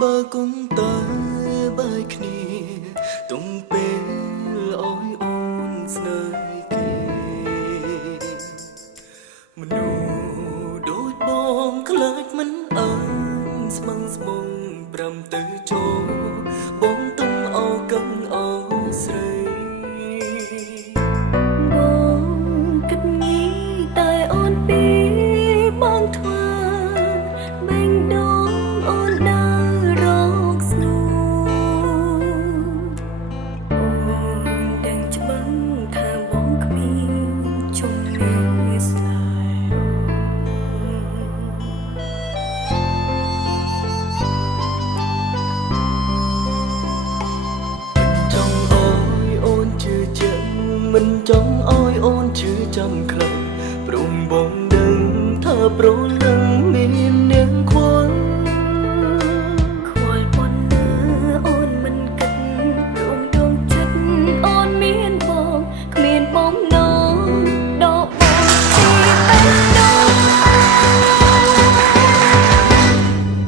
បើគុំតើបែកគ្នាទុំពេលអើយអូនស្នេហ៍គេមនុស្សដូចបងខ្លាចមិនអើយស្មឹងស្មងប្រាំទៅចូលបងទុំអោកឹងអោស្រីបងគិតញីតែអូនពីបងធ្វើបេងដូងអូនដើររកស្នូអូនដឹងច្បាស់ថាបងគ្មានជំនឿស្នេមិនចង់អោយអូនជឿចាំខ្លាំងព្រមបងដឹងថាប្រលឹងមាននាងខ្វល់ប៉ុណ្ណាអូនមិនគិតព្រមដងចិត្តអូនមានបងគ្មានបងណងដកបងពីបេះដូង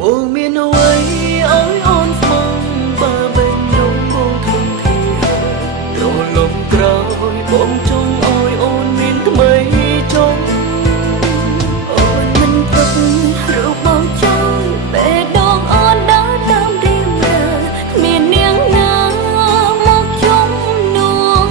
បងមានអ្វីអោយអូនស្មងបើបេះដូងបងធំធារលំក្រោយបងចង់អោយអូនមានថ្មីចង់អូនមិនទុករូបបងចង់បេះដូងអូនដើរតាមរៀងរាគ្មាននាងណាមកជំនួង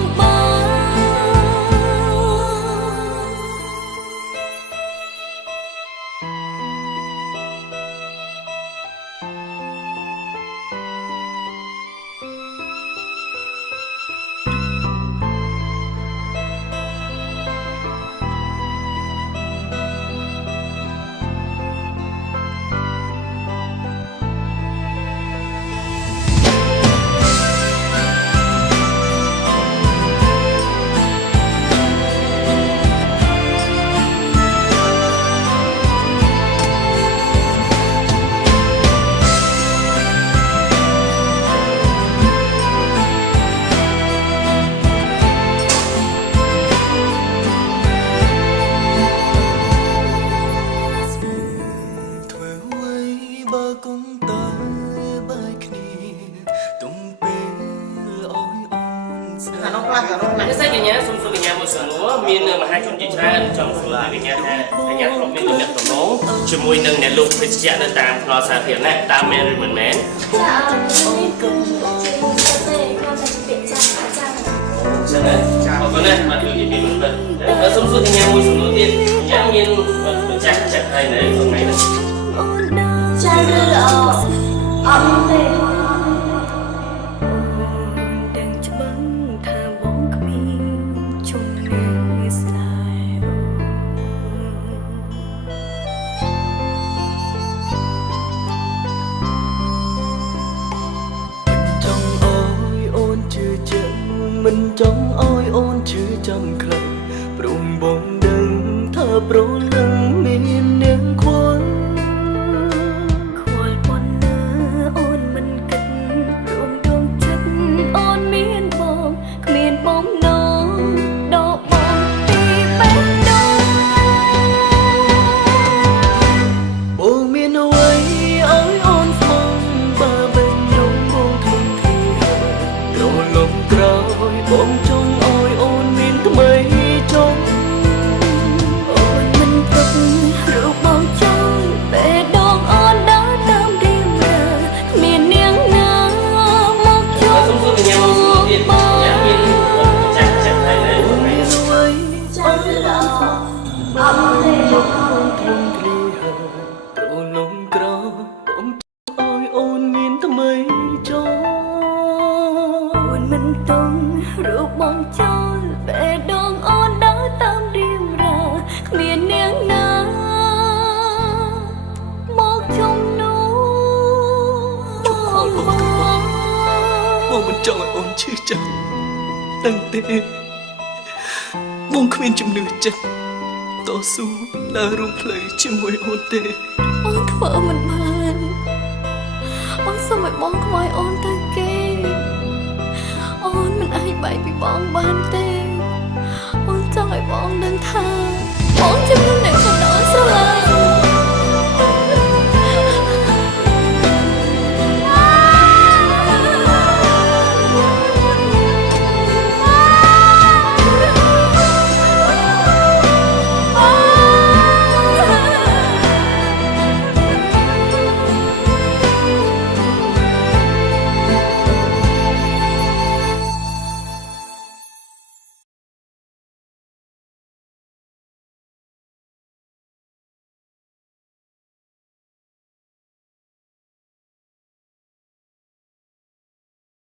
ធ្វើអ្វីបើគុំតើបែកគ្នាទុំពេលអោយអូនស្នេហ៍ น้องใส่กันเนี้ยซุ่มกันเนี้ยมันสนุกมีเนื้อมาให้ชมจิตใจจอมสุดกันเนี้ยแต่เนี้ยเราไม่ต้องเนี้ยตรงน้องจมูกหนึ่งเนี่ยลูกเป็นเสียนั่นตามรอสาเหตุนั่นตามแม่เหมือนแม่ใช่ไหมเอาคนนั้นมาถือที่เป็นเหมือนแล้วซุ่มกันเนี้ยมันสนุกที่เนี้ยมีมันจัดให้ไหนตรงไหนนะใช่หรืออ๋อไม่ដឹងច្បាស់ថាបងគ្មានជំនឿស្នេហ៍ចង់អោយអូនជឿជាក់មិនចង់អោយអូនជឿចាំខ្លាំងព្រមបងដឹងថាប្រលឹងមាននាងខ្វល់ប៉ុណ្ណាអូនមិនគិតព្រមដងចិត្តអូនមានបងគ្មានបងណងដកបងពីបេះដូងបងមានអ្វីអោយអូនស្មងបើបេះដូងបងធំធារលំក្រោយបងចង់អោយអូនមានថ្មីចង់អូនមិនទុករូបបងចង់បេះដូងអូនដើរតាមរៀងរាគ្មាននាងណាមកជំแล้วซุ่มกันเนี้ยมันสนุกที่เนี้ยมีจัดให้ไหนตรงไหน ចាស់រោអត់ទេខ្លួនគ្រាប្រលំក្រោយបងអោយអូនមានថ្មីចង់ អូនមិនទុករូបបងចង់បេះដូងអូនដើរតាមរៀងរាគ្មាននាងណាមកជំនួសបងមិនចង់ឲ្យអូនឈឺចាប់ដឹងទេបងគ្មានជំនឿចិត្តតស៊ូដើររួមផ្លូវជាមួយអូនទេអូនធ្វើមិនបានអូនសុំឲ្យបងខ្វាយអូនទៅគេអូនមិនអាចបែកពីបងបានទេ